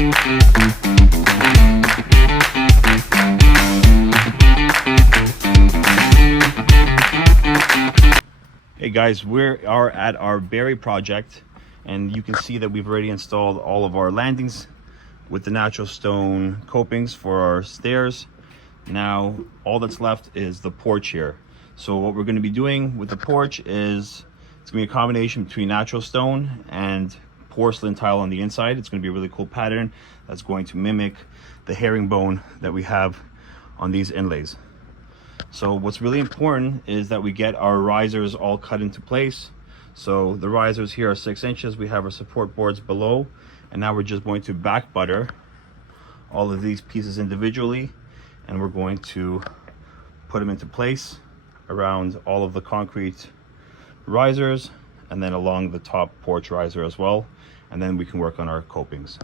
Hey guys, we are at our berry project, and you can see that we've already installed all of our landings with the natural stone copings for our stairs. Now all that's left is the porch here. So what we're going to be doing with the porch is it's going to be a combination between natural stone and porcelain tile on the inside. It's going to be a really cool pattern that's going to mimic the herringbone that we have on these inlays. So what's really important is that we get our risers all cut into place. So the risers here are 6 inches. We have our support boards below, and now we're just going to back butter all of these pieces individually, and we're going to put them into place around all of the concrete risers and then along the top porch riser as well, and then we can work on our copings.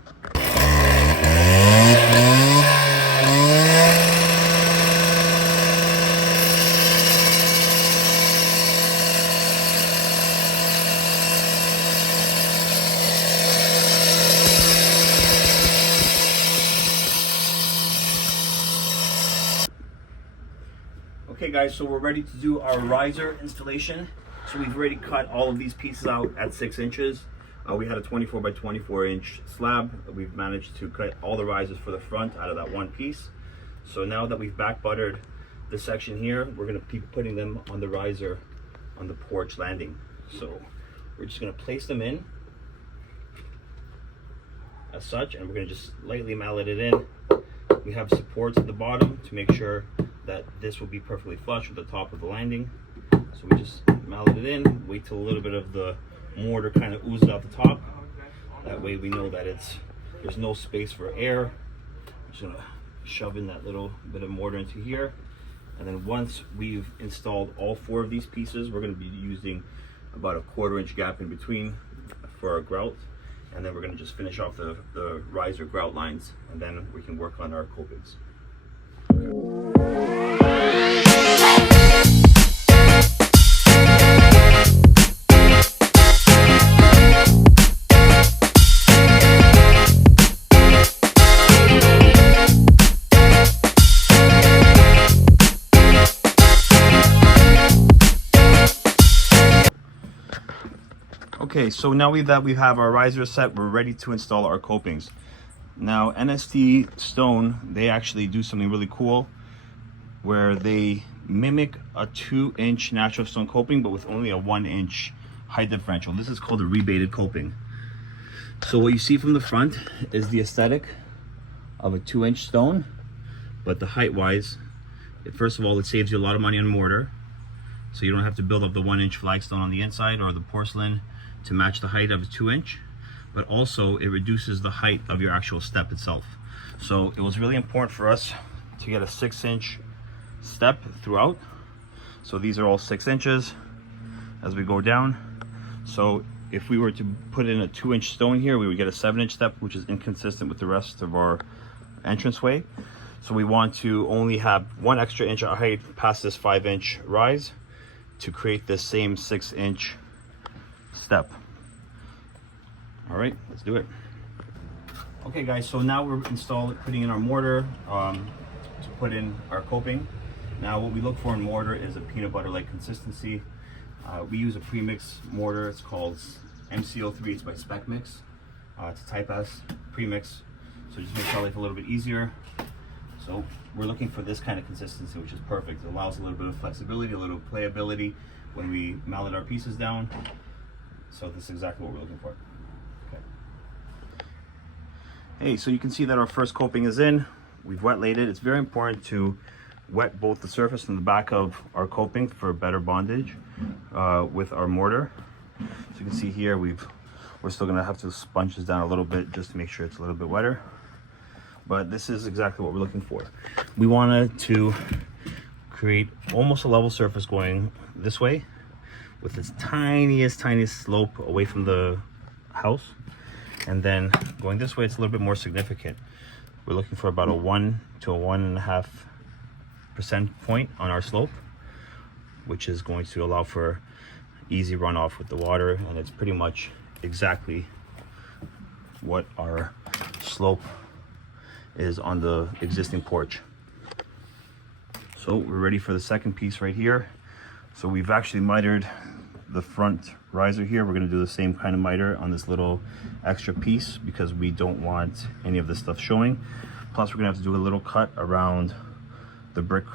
Okay guys, so we're ready to do our riser installation. So we've already cut all of these pieces out at 6 inches. We had a 24 by 24 inch slab. We've managed to cut all the risers for the front out of that one piece. So now that we've back buttered this section here, we're going to be putting them on the riser on the porch landing. So we're just going to place them in as such, and we're going to just lightly mallet it in. We have supports at the bottom to make sure that this will be perfectly flush with the top of the landing. So we just mallet it in, wait till a little bit of the mortar kind of oozes out the top. That way we know that there's no space for air. I'm just gonna shove in that little bit of mortar into here. And then once we've installed all 4 of these pieces, we're gonna be using about a 1/4 inch gap in between for our grout. And then we're gonna just finish off the riser grout lines, and then we can work on our copings. Okay, so now we have our riser set, we're ready to install our copings. Now NST Stone, they actually do something really cool where they mimic a 2-inch natural stone coping but with only a 1-inch height differential. This is called a rebated coping. So what you see from the front is the aesthetic of a 2-inch stone, but the height wise, first of all, it saves you a lot of money on mortar, so you don't have to build up the 1-inch flagstone on the inside or the porcelain to match the height of a 2-inch, but also it reduces the height of your actual step itself. So it was really important for us to get a 6-inch step throughout. So these are all 6 inches as we go down. So if we were to put in a 2-inch stone here, we would get a 7-inch step, which is inconsistent with the rest of our entranceway. So we want to only have 1 extra inch of height past this 5-inch rise to create this same 6-inch step. All right, let's do it. Okay guys, so now we're putting in our mortar to put in our coping. Now what we look for in mortar is a peanut butter like consistency. We use a premix mortar. It's called MCO3. It's by Spec Mix. It's a type S premix, so just makes our life a little bit easier. So we're looking for this kind of consistency, which is perfect. It allows a little bit of flexibility, a little playability when we mallet our pieces down. So this is exactly what we're looking for. Okay. Hey, so you can see that our first coping is in. We've wet laid it. It's very important to wet both the surface and the back of our coping for better bondage with our mortar. So you can see here we're still going to have to sponge this down a little bit just to make sure it's a little bit wetter. But this is exactly what we're looking for. We wanted to create almost a level surface going this way with this tiniest slope away from the house, and then going this way it's a little bit more significant. We're looking for about a 1 to 1.5% point on our slope, which is going to allow for easy runoff with the water, and it's pretty much exactly what our slope is on the existing porch. So we're ready for the second piece right here. So we've actually mitered the front riser here. We're going to do the same kind of miter on this little extra piece because we don't want any of this stuff showing. Plus we're going to have to do a little cut around the brick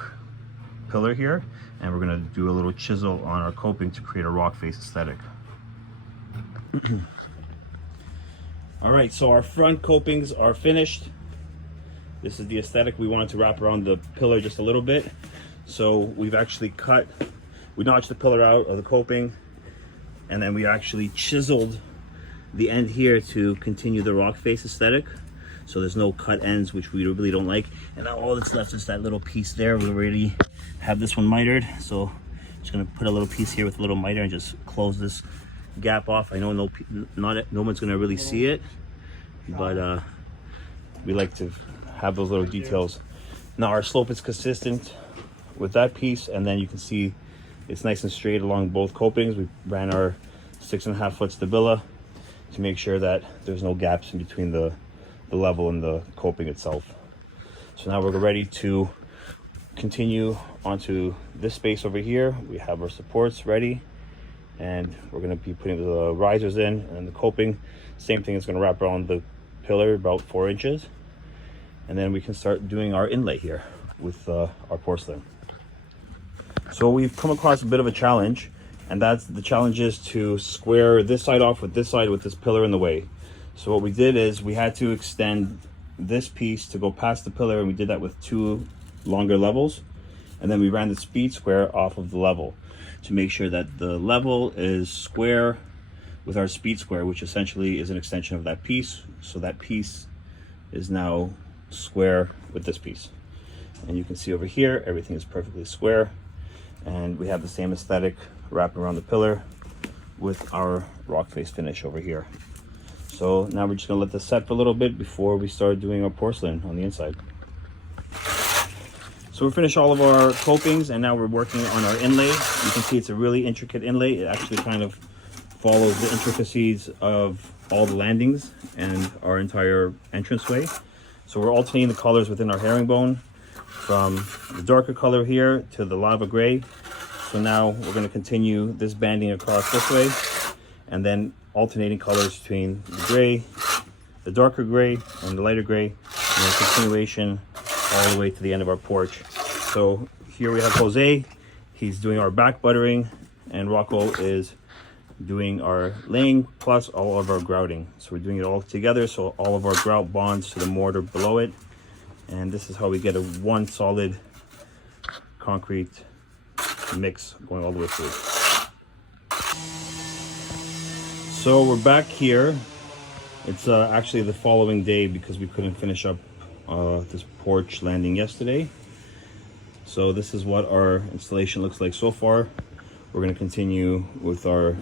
pillar here, and we're going to do a little chisel on our coping to create a rock face aesthetic. All right, so our front copings are finished. This is the aesthetic we wanted to wrap around the pillar just a little bit. So we've actually we notched the pillar out of the coping, and then we actually chiseled the end here to continue the rock face aesthetic. So there's no cut ends, which we really don't like. And now all that's left is that little piece there. We already have this one mitered. So I'm just gonna put a little piece here with a little miter and just close this gap off. I know no one's gonna really see it, but we like to have those little details. Now our slope is consistent with that piece, and then you can see it's nice and straight along both copings. We ran our 6.5 foot stabila to make sure that there's no gaps in between the level and the coping itself. So now we're ready to continue onto this space over here. We have our supports ready, and we're going to be putting the risers in, and the coping, same thing, is going to wrap around the pillar about 4 inches, and then we can start doing our inlay here with our porcelain. So we've come across a bit of a challenge, and that's the challenge is to square this side off with this side with this pillar in the way. So what we did is we had to extend this piece to go past the pillar, and we did that with 2 longer levels, and then we ran the speed square off of the level to make sure that the level is square with our speed square, which essentially is an extension of that piece. So that piece is now square with this piece, and you can see over here everything is perfectly square, and we have the same aesthetic wrapping around the pillar with our rock face finish over here. So now we're just gonna let this set for a little bit before we start doing our porcelain on the inside. So we finished all of our copings, and now we're working on our inlay. You can see it's a really intricate inlay. It actually kind of follows the intricacies of all the landings and our entire entranceway. So we're alternating the colors within our herringbone from the darker color here to the lava gray. So now we're going to continue this banding across this way, and then alternating colors between the gray, the darker gray, and the lighter gray, and then continuation all the way to the end of our porch. So here we have Jose. He's doing our back buttering, and Rocco is doing our laying plus all of our grouting. So we're doing it all together, so all of our grout bonds to the mortar below it, and this is how we get a one solid concrete mix going all the way through. So we're back here. It's actually the following day because we couldn't finish up this porch landing yesterday. So this is what our installation looks like so far. We're going to continue with our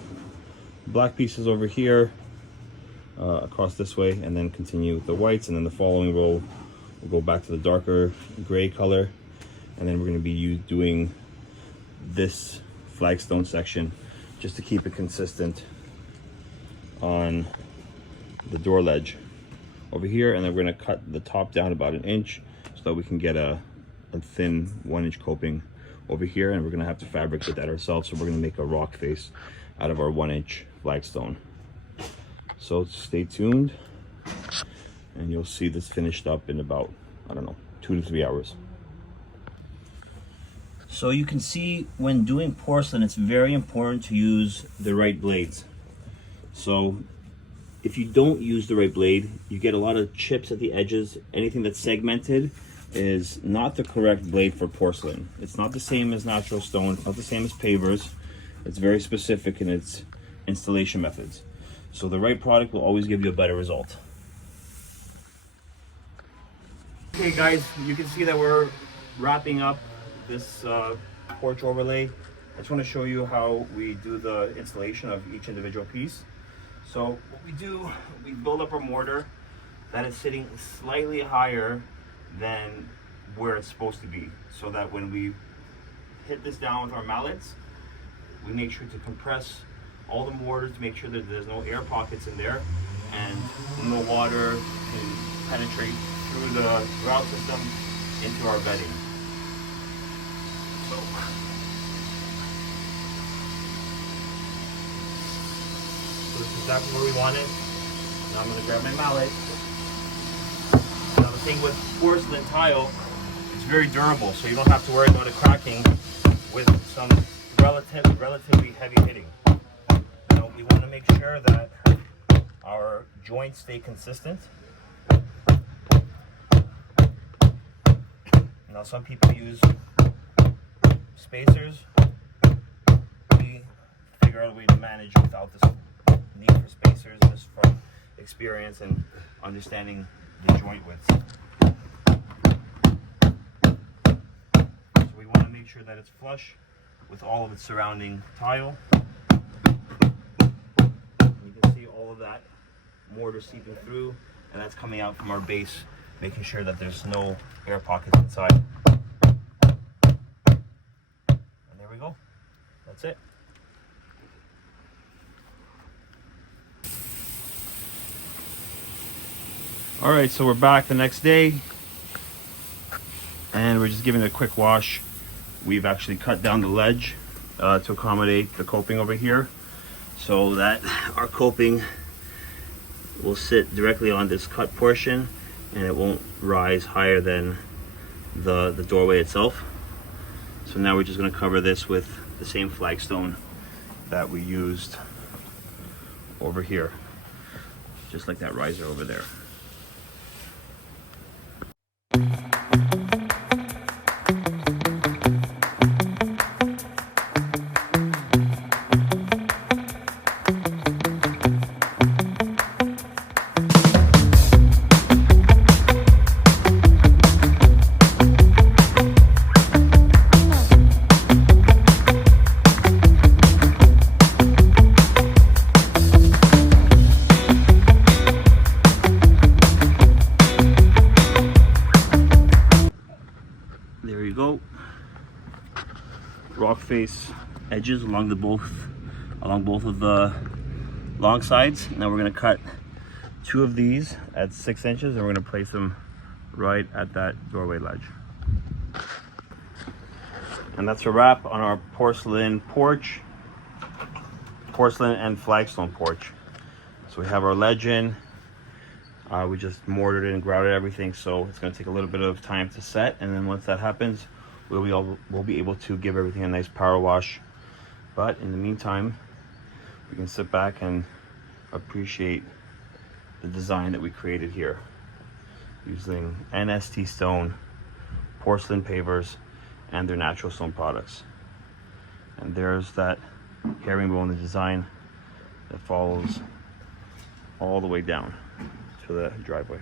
black pieces over here across this way, and then continue with the whites, and then the following row we'll go back to the darker gray color, and then we're going to be doing this flagstone section just to keep it consistent on the door ledge over here, and then we're going to cut the top down about 1 inch so that we can get a thin 1 inch coping over here, and we're going to have to fabricate that ourselves. So we're going to make a rock face out of our 1 inch flagstone. So stay tuned, and you'll see this finished up in about, I don't know, 2 to 3 hours. So you can see when doing porcelain, it's very important to use the right blades. So if you don't use the right blade, you get a lot of chips at the edges. Anything that's segmented is not the correct blade for porcelain. It's not the same as natural stone. It's not the same as pavers. It's very specific in its installation methods. So the right product will always give you a better result. Okay guys, you can see that we're wrapping up this porch overlay. I just want to show you how we do the installation of each individual piece. So what we do, we build up our mortar that is sitting slightly higher than where it's supposed to be, so that when we hit this down with our mallets, we make sure to compress all the mortar to make sure that there's no air pockets in there and no water can penetrate through the grout system into our bedding. So this is exactly where we want it. Now I'm going to grab my mallet. Now the thing with porcelain tile, it's very durable, so you don't have to worry about it cracking with some relatively heavy hitting. Now we want to make sure that our joints stay consistent. Now some people use spacers. We figure out a way to manage without this need for spacers, just from experience and understanding the joint widths. So we want to make sure that it's flush with all of its surrounding tile. You can see all of that mortar seeping through, and that's coming out from our base, making sure that there's no air pockets inside. And there we go. That's it. All right, so we're back the next day, and we're just giving it a quick wash. We've actually cut down the ledge to accommodate the coping over here, so that our coping will sit directly on this cut portion and it won't rise higher than the doorway itself. So now we're just going to cover this with the same flagstone that we used over here, just like that riser over there. There you go. Rock face edges along both of the long sides. Now we're going to cut 2 of these at 6 inches, and we're going to place them right at that doorway ledge. And that's a wrap on our porcelain porch, porcelain and flagstone porch. So we have our ledge in. We just mortared it and grouted everything, so it's going to take a little bit of time to set, and then once that happens, we'll be able to give everything a nice power wash. But in the meantime, we can sit back and appreciate the design that we created here using NST Stone, porcelain pavers, and their natural stone products. And there's that herringbone, the design that follows all the way down to the driveway.